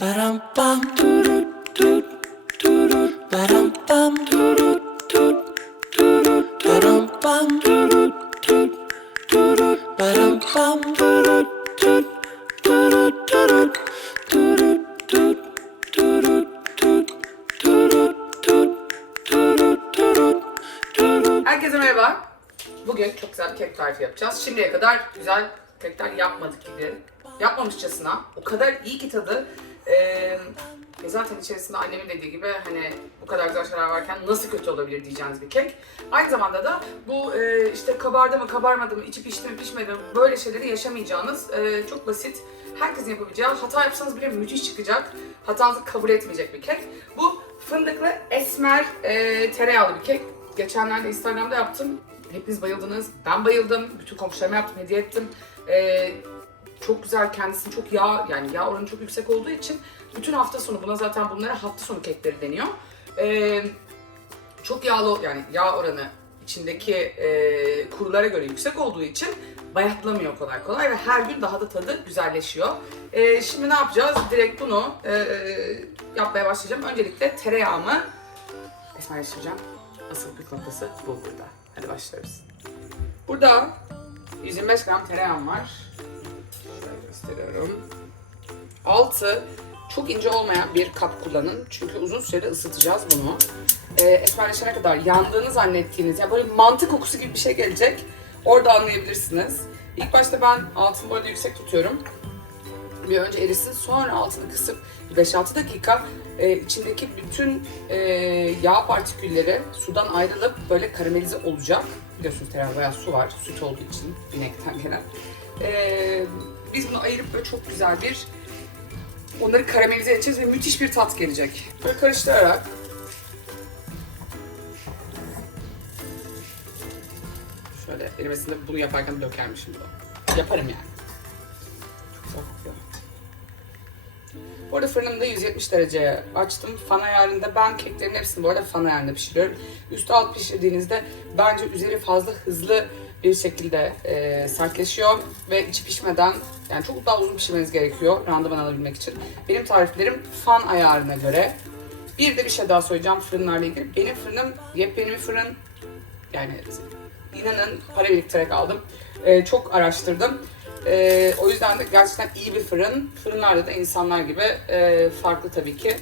Baram Herkese merhaba. Bugün çok güzel bir kek tarifi yapacağız. Şimdiye kadar güzel kekler yapmadık gibi. Yapmamışçasına o kadar iyi ki tadı ee, e zaten içerisinde annemin dediği gibi hani bu kadar güzel şeyler varken nasıl kötü olabilir diyeceğiniz bir kek. Aynı zamanda da bu e, işte kabardı mı kabarmadı mı, içi pişti mi pişmedi mi böyle şeyleri yaşamayacağınız e, çok basit herkesin yapabileceği hata yapsanız bile müthiş çıkacak. Hatanızı kabul etmeyecek bir kek. Bu fındıklı esmer e, tereyağlı bir kek. Geçenlerde Instagram'da yaptım. Hepiniz bayıldınız. Ben bayıldım. Bütün komşularıma yaptım, hediye ettim. E, çok güzel kendisinin çok yağ yani yağ oranı çok yüksek olduğu için bütün hafta sonu buna zaten bunlara hafta sonu kekleri deniyor. E, çok yağlı yani yağ oranı içindeki e, kurulara göre yüksek olduğu için bayatlamıyor kolay kolay ve her gün daha da tadı güzelleşiyor. E, şimdi ne yapacağız? Direkt bunu e, yapmaya başlayacağım. Öncelikle tereyağımı esmerleştireceğim. Asıl püf noktası bu burada. Hadi başlıyoruz. Burada 125 gram tereyağım var. Gösteriyorum. Altı çok ince olmayan bir kap kullanın. Çünkü uzun sürede ısıtacağız bunu. Ee, esmerleşene kadar yandığını zannettiğiniz, yani böyle mantı kokusu gibi bir şey gelecek. Orada anlayabilirsiniz. İlk başta ben altını böyle yüksek tutuyorum. Bir önce erisin sonra altını kısıp 5-6 dakika e, içindeki bütün e, yağ partikülleri sudan ayrılıp böyle karamelize olacak. Biliyorsunuz tereyağı bayağı su var, süt olduğu için inekten gelen. E, biz bunu ayırıp böyle çok güzel bir onları karamelize edeceğiz ve müthiş bir tat gelecek. Böyle karıştırarak şöyle elimesinde bunu yaparken dökermişim bunu. Yaparım yani. Bu arada fırınımda 170 dereceye açtım. Fan ayarında ben keklerin hepsini bu arada fan ayarında pişiriyorum. Üstü alt pişirdiğinizde bence üzeri fazla hızlı bir şekilde e, sertleşiyor ve içi pişmeden yani çok daha uzun pişirmeniz gerekiyor randıman alabilmek için. Benim tariflerim fan ayarına göre. Bir de bir şey daha söyleyeceğim fırınlarla ilgili. Benim fırınım yepyeni bir fırın. Yani inanın para biriktirerek aldım. E, çok araştırdım. Ee, o yüzden de gerçekten iyi bir fırın. Fırınlarda da insanlar gibi e, farklı tabii ki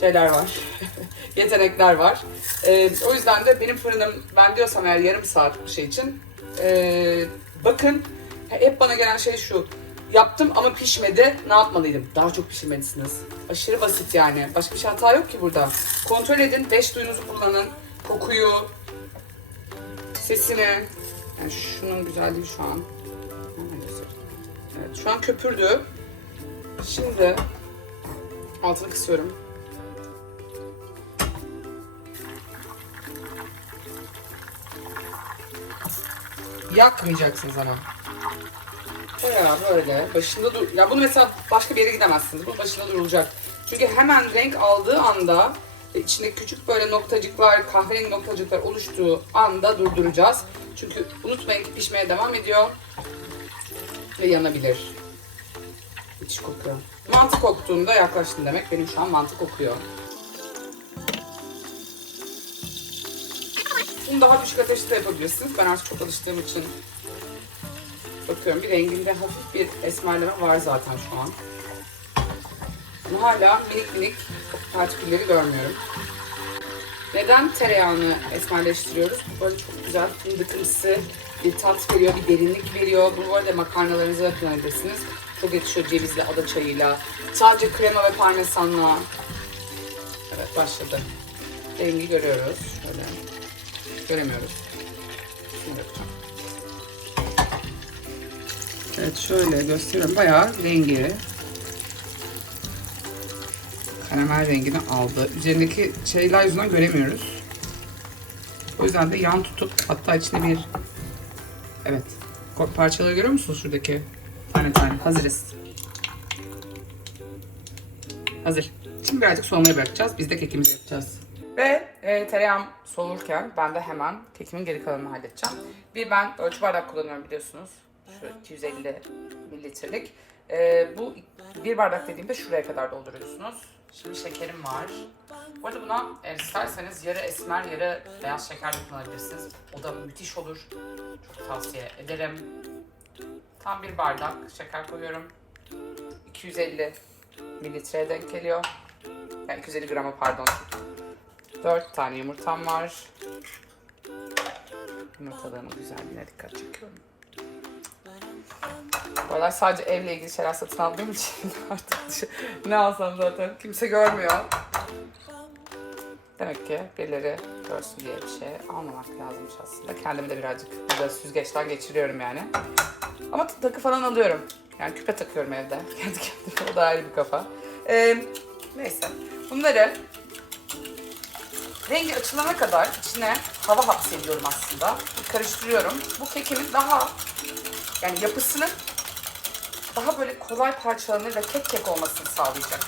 şeyler var. Yetenekler var. Ee, o yüzden de benim fırınım ben diyorsam eğer yarım saat bir şey için e, bakın hep bana gelen şey şu. Yaptım ama pişmedi. Ne yapmalıydım? Daha çok pişirmelisiniz. Aşırı basit yani. Başka bir şey hata yok ki burada. Kontrol edin. Beş duyunuzu kullanın. Kokuyu, sesini. Yani şunun güzelliği şu an. Evet, şu an köpürdü. Şimdi altını kısıyorum. Yakmayacaksınız ama. Ya böyle başında dur. Ya bunu mesela başka bir yere gidemezsiniz. Bu başında durulacak. Çünkü hemen renk aldığı anda ve içinde küçük böyle noktacıklar, kahverengi noktacıklar oluştuğu anda durduracağız. Çünkü unutmayın ki pişmeye devam ediyor ve yanabilir. Hiç kokuyor. Mantı koktuğunda yaklaştın demek. Benim şu an mantı kokuyor. Bunu daha düşük ateşte de yapabilirsiniz. Ben artık çok alıştığım için bakıyorum. Bir renginde hafif bir esmerleme var zaten şu an. Ama hala minik minik partikülleri görmüyorum. Neden tereyağını esmerleştiriyoruz? Bu böyle çok güzel fındıkımsı bir tat veriyor, bir derinlik veriyor. Bu arada makarnalarınıza da kullanabilirsiniz. Çok yakışıyor cevizli ada çayıyla. Sadece krema ve parmesanla. Evet başladı. Rengi görüyoruz. Şöyle. Göremiyoruz. Şimdi yapacağım. Evet şöyle gösteriyorum. Bayağı rengi karamel rengini aldı. Üzerindeki şeyler yüzünden göremiyoruz. O yüzden de yan tutup hatta içine bir evet parçaları görüyor musunuz şuradaki tane tane hazırız. Hazır. Şimdi birazcık soğumaya bırakacağız. Biz de kekimizi yapacağız. E, tereyağım soğurken ben de hemen kekimin geri kalanını halledeceğim. Bir ben ölçü bardak kullanıyorum biliyorsunuz. Şu 250 mililitrelik. Ee, bu bir bardak dediğimde şuraya kadar dolduruyorsunuz. Şimdi şekerim var. Bu arada buna eğer isterseniz yarı esmer yarı beyaz şeker de kullanabilirsiniz. O da müthiş olur. Çok tavsiye ederim. Tam bir bardak şeker koyuyorum. 250 mililitreye denk geliyor. Yani 250 grama pardon. 4 tane yumurtam var. Yumurtalarımın güzelliğine dikkat çekiyorum. Bu sadece evle ilgili şeyler satın aldığım için artık ne alsam zaten kimse görmüyor. Demek ki birileri görsün diye bir şey almamak lazımmış aslında. Kendimi de birazcık burada süzgeçten geçiriyorum yani. Ama takı falan alıyorum. Yani küpe takıyorum evde. Kendi kendime o da ayrı bir kafa. Ee, neyse. Bunları rengi açılana kadar içine hava hapsediyorum aslında. Karıştırıyorum. Bu kekimin daha yani yapısının daha böyle kolay parçalanır ve kek kek olmasını sağlayacak.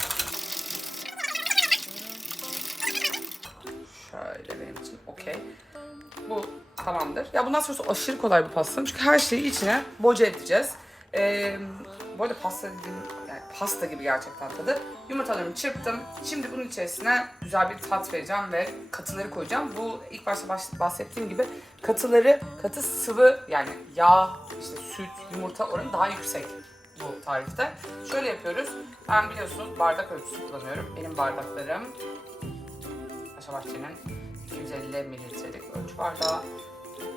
Şöyle benim için okey. Bu tamamdır. Ya bundan sonrası aşırı kolay bir pasta. Çünkü her şeyi içine boca edeceğiz. Ee, bu arada pasta dediğim pasta gibi gerçekten tadı. Yumurtalarımı çırptım. Şimdi bunun içerisine güzel bir tat vereceğim ve katıları koyacağım. Bu ilk başta baş- bahsettiğim gibi katıları, katı sıvı yani yağ, işte süt, yumurta oranı daha yüksek bu tarifte. Şöyle yapıyoruz. Ben biliyorsunuz bardak ölçüsü kullanıyorum. Benim bardaklarım Paşa Bahçe'nin 250 mililitrelik ölçü bardağı.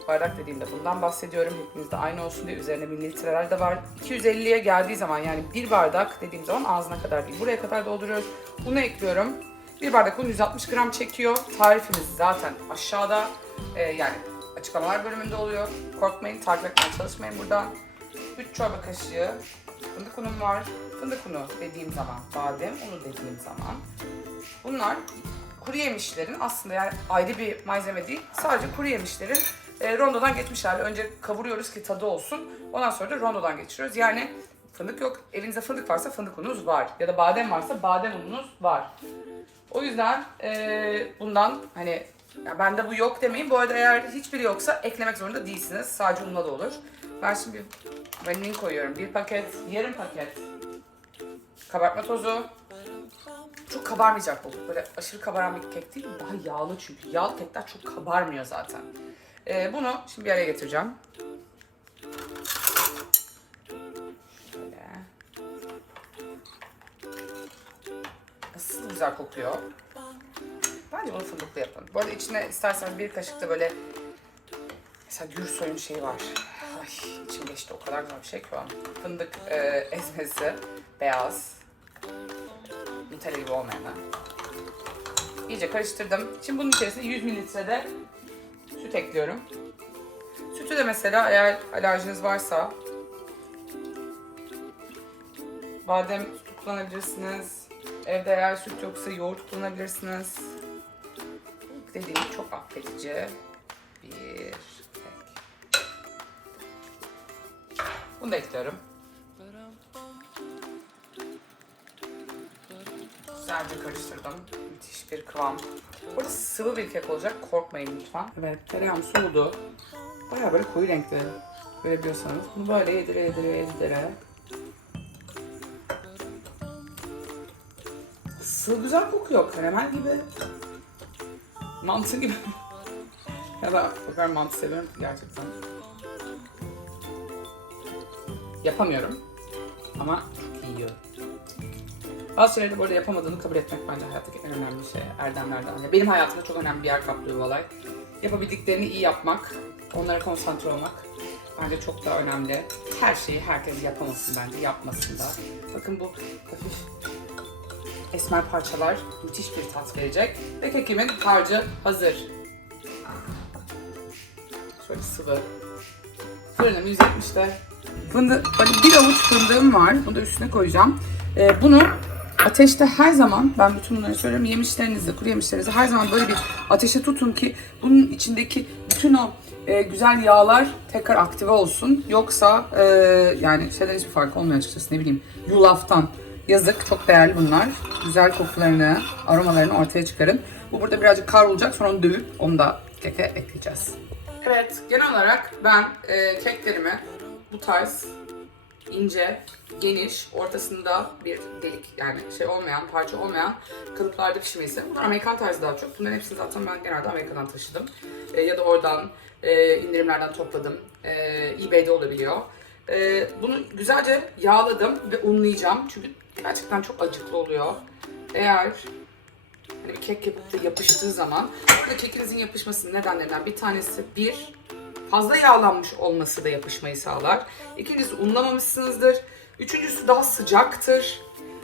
Bardak dediğimde bundan bahsediyorum. Hepimizde aynı olsun diye üzerine mililitreler de var. 250'ye geldiği zaman yani bir bardak dediğim zaman ağzına kadar değil. Buraya kadar dolduruyoruz. Bunu ekliyorum. Bir bardak un 160 gram çekiyor. Tarifimiz zaten aşağıda. Ee, yani açıklamalar bölümünde oluyor. Korkmayın, takip etmeye çalışmayın buradan. 3 çorba kaşığı fındık unum var. Fındık unu dediğim zaman, badem unu dediğim zaman. Bunlar kuru yemişlerin aslında yani ayrı bir malzeme değil. Sadece kuru yemişlerin e, rondodan geçmiş hali. Önce kavuruyoruz ki tadı olsun. Ondan sonra da rondodan geçiriyoruz. Yani fındık yok. Elinizde fındık varsa fındık ununuz var. Ya da badem varsa badem ununuz var. O yüzden e, bundan hani ya bende bu yok demeyin. Bu arada eğer hiçbiri yoksa eklemek zorunda değilsiniz. Sadece unla da olur. Ben şimdi vanilin koyuyorum. Bir paket, yarım paket kabartma tozu, çok kabarmayacak bu. Böyle aşırı kabaran bir kek değil. Daha yağlı çünkü. Yağlı kekler çok kabarmıyor zaten. Ee, bunu şimdi bir araya getireceğim. Şöyle. Nasıl güzel kokuyor. Bence bunu fındıklı yapın. Bu arada içine isterseniz bir kaşık da böyle mesela gür soyun şeyi var. Ay içim geçti o kadar güzel bir şey ki o. Fındık e, ezmesi, beyaz. Nutella gibi olmayan. İyice karıştırdım. Şimdi bunun içerisine 100 mililitre de süt ekliyorum. Sütü de mesela eğer alerjiniz varsa badem sütü kullanabilirsiniz. Evde eğer süt yoksa yoğurt kullanabilirsiniz. Dediğim çok affedici bir kek. Bunu da ekliyorum. Güzelce karıştırdım. Müthiş bir kıvam. Burada sıvı bir kek olacak. Korkmayın lütfen. Evet, tereyağım soğudu. Baya böyle koyu renkte görebiliyorsanız. Bunu böyle yedire yedire yedire. Sıvı güzel kokuyor. Karamel gibi. Mantı gibi. ya da o kadar mantı seviyorum ki gerçekten. Yapamıyorum. Ama çok iyi yiyorum. Bazı şeyleri arada yapamadığını kabul etmek bence hayattaki en önemli şey. Erdemlerden. Yani benim hayatımda çok önemli bir yer kaplıyor bu olay. Yapabildiklerini iyi yapmak, onlara konsantre olmak bence çok daha önemli. Her şeyi herkes yapamasın bence, yapmasın da. Bakın bu hafif esmer parçalar müthiş bir tat verecek. Ve kekimin harcı hazır. Şöyle sıvı. Fırınım 170'te. Fındık, böyle bir avuç fındığım var. Bunu da üstüne koyacağım. Ee, bunu ateşte her zaman, ben bütün bunları söylüyorum, yemişlerinizi, kuru yemişlerinizi her zaman böyle bir ateşe tutun ki bunun içindeki bütün o e, güzel yağlar tekrar aktive olsun. Yoksa e, yani şeyden hiçbir farkı olmuyor açıkçası ne bileyim yulaftan. Yazık, çok değerli bunlar. Güzel kokularını, aromalarını ortaya çıkarın. Bu burada birazcık kavrulacak, sonra onu dövüp onu da keke ekleyeceğiz. Evet, genel olarak ben e, keklerimi bu tarz ince, geniş, ortasında bir delik yani şey olmayan, parça olmayan kalıplarda pişmesi. Bunlar Amerikan tarzı daha çok. Bunların hepsini zaten ben genelde Amerika'dan taşıdım. E, ya da oradan e, indirimlerden topladım. E, eBay'de olabiliyor. E, bunu güzelce yağladım ve unlayacağım. Çünkü gerçekten çok acıklı oluyor. Eğer hani bir kek yapıp da yapıştığı zaman burada kekinizin yapışmasının nedenlerinden bir tanesi bir fazla yağlanmış olması da yapışmayı sağlar. İkincisi unlamamışsınızdır. Üçüncüsü daha sıcaktır.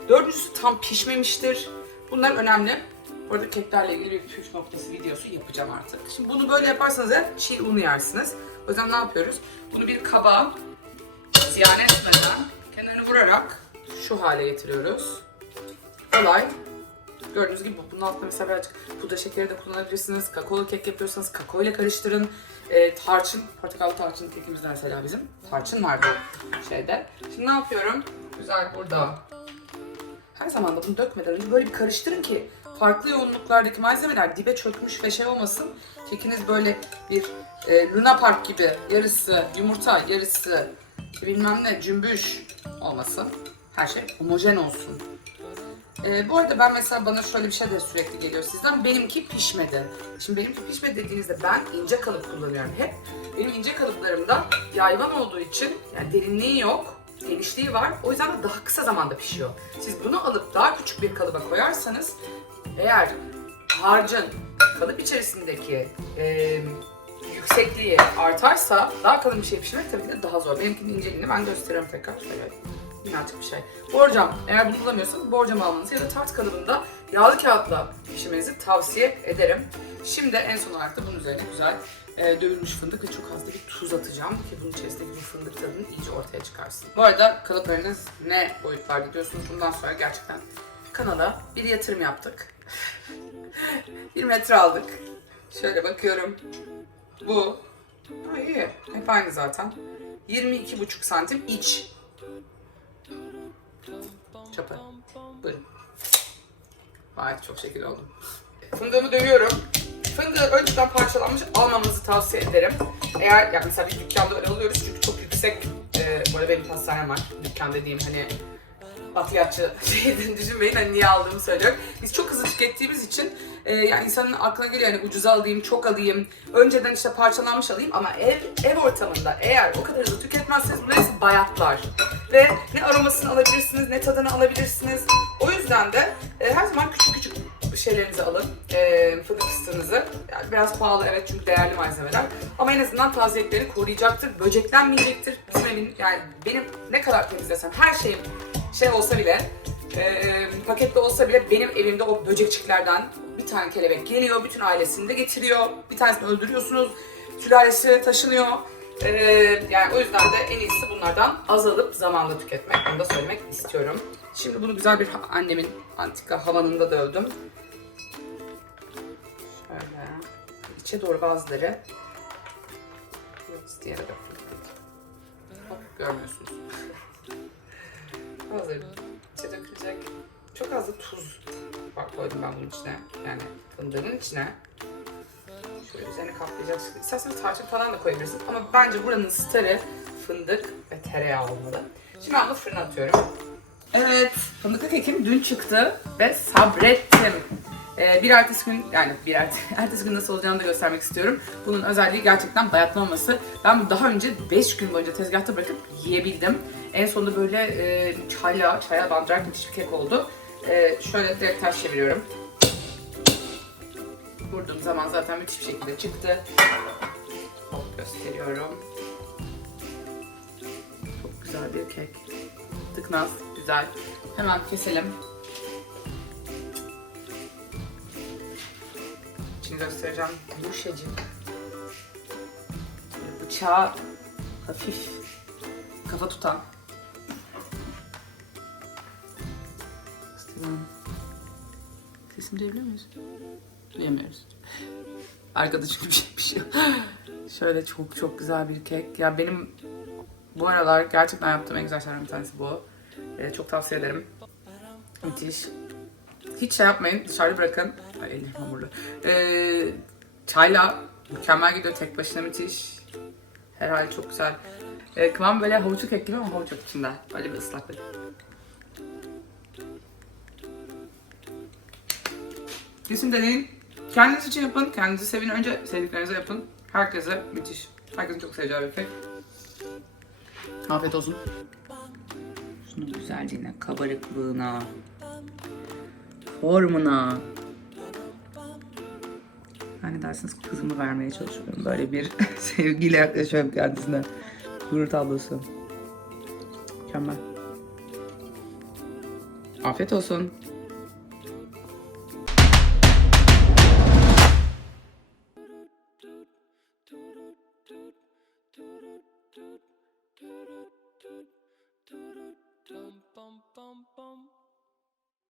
Dördüncüsü tam pişmemiştir. Bunlar önemli. Bu arada keklerle ilgili bir püf noktası videosu yapacağım artık. Şimdi bunu böyle yaparsanız eğer çiğ unu yersiniz. O yüzden ne yapıyoruz? Bunu bir kaba ziyan etmeden kenarını vurarak şu hale getiriyoruz. Olay Gördüğünüz gibi bunun altında mesela birazcık pudra şekeri de kullanabilirsiniz. Kakaolu kek yapıyorsanız kakao ile karıştırın. Ee, tarçın, portakallı tarçın kekimizde mesela bizim. Tarçın var bu şeyde. Şimdi ne yapıyorum? Güzel burada. Her zaman da bunu dökmeden önce böyle bir karıştırın ki farklı yoğunluklardaki malzemeler dibe çökmüş ve şey olmasın. Kekiniz böyle bir e, Luna Park gibi yarısı yumurta, yarısı bilmem ne cümbüş olmasın. Her şey homojen olsun. Ee, bu arada ben mesela bana şöyle bir şey de sürekli geliyor sizden. Benimki pişmedi. Şimdi benimki pişmedi dediğinizde ben ince kalıp kullanıyorum hep. Benim ince kalıplarımda yayvan olduğu için yani derinliği yok, genişliği var. O yüzden de daha kısa zamanda pişiyor. Siz bunu alıp daha küçük bir kalıba koyarsanız eğer harcın kalıp içerisindeki e, yüksekliği artarsa daha kalın bir şey pişirmek tabii ki de daha zor. Benimkinin inceliğini ben gösteriyorum tekrar. Şöyle minnacık bir şey. Borcam, eğer bunu bulamıyorsanız borcam almanızı ya da tart kalıbında yağlı kağıtla pişirmenizi tavsiye ederim. Şimdi en son olarak da bunun üzerine güzel e, dövülmüş fındık ve çok az da bir tuz atacağım ki bunun içerisindeki bu fındık tadını iyice ortaya çıkarsın. Bu arada kalıplarınız ne boyutlarda diyorsunuz bundan sonra gerçekten kanala bir yatırım yaptık. bir metre aldık. Şöyle bakıyorum. Bu. Ha, iyi. Hep aynı zaten. 22,5 santim iç Çapı. Buyurun. Vay çok şekil oldum. Fındığımı dövüyorum. Fındığı önceden parçalanmış almamanızı tavsiye ederim. Eğer yani mesela bir dükkanda öyle alıyoruz çünkü çok yüksek. E, bu arada benim hastanem var. Dükkan dediğim hani bakliyatçı şeyden düşünmeyin hani niye aldığımı söylüyorum. Biz çok hızlı tükettiğimiz için e, yani insanın aklına geliyor hani ucuza alayım, çok alayım, önceden işte parçalanmış alayım ama ev ev ortamında eğer o kadar hızlı tüketmezseniz bunlar hepsi bayatlar. Ve ne aromasını alabilirsiniz ne tadını alabilirsiniz. O yüzden de e, her zaman küçük küçük şeylerinizi alın. E, fındık fıstığınızı. Yani biraz pahalı evet çünkü değerli malzemeler. Ama en azından tazelikleri koruyacaktır. Böceklenmeyecektir. Bizim evin yani benim ne kadar temizlesem her şeyim şey olsa bile e, paketli olsa bile benim evimde o böcekçiklerden bir tane kelebek geliyor. Bütün ailesini de getiriyor. Bir tanesini öldürüyorsunuz. Sülalesi taşınıyor. E, yani o yüzden de en iyisi bunlardan azalıp zamanla tüketmek. Bunu da söylemek istiyorum. Şimdi bunu güzel bir annemin antika havanında dövdüm. Şöyle. içe doğru bazıları. De. Hop, görmüyorsunuz. Bazıları içe dökülecek. Çok az da tuz koydum ben bunun içine. Yani fındığın içine. Şöyle üzerine kaplayacağız. İsterseniz tarçın falan da koyabilirsiniz. Ama bence buranın starı fındık ve tereyağı olmalı. Şimdi ben bunu fırına atıyorum. Evet, fındıklı kekim dün çıktı ve sabrettim. Ee, bir ertesi gün, yani bir ertesi, ertesi gün nasıl olacağını da göstermek istiyorum. Bunun özelliği gerçekten bayatlaması. Ben bunu daha önce 5 gün boyunca tezgahta bırakıp yiyebildim. En sonunda böyle e, çayla, çaya bandırarak müthiş bir kek oldu. E, şöyle direkt ters çeviriyorum. Vurduğum zaman zaten müthiş bir şekilde çıktı. Hop gösteriyorum. Çok güzel bir kek. Tıknaz, güzel. Hemen keselim. İçini göstereceğim. Yumuşacık. Bıçağı hafif kafa tutan. Sesimi duyabiliyor muyuz? Duyamıyoruz. Arkada çünkü bir şey pişiyor. Şöyle çok çok güzel bir kek. Ya benim bu aralar gerçekten yaptığım en güzel şeylerden bir tanesi bu. Ee, çok tavsiye ederim. Müthiş. Hiç şey yapmayın, dışarıda bırakın. Ay elim hamurlu. Ee, çayla mükemmel gidiyor, tek başına müthiş. Her hali çok güzel. E, kıvam böyle havuçlu kek gibi ama havuç içinde. Böyle bir ıslaklık. Kesin deneyin. Kendiniz için yapın. Kendinizi sevin. Önce sevdiklerinize yapın. Herkese müthiş. Herkesin çok seveceği bir kek. Afiyet olsun. Şunun güzelliğine, kabarıklığına, formuna. Ne dersiniz kızımı vermeye çalışıyorum. Böyle bir sevgiyle yaklaşıyorum kendisine. Gurur tablosu. Mükemmel. Afiyet olsun.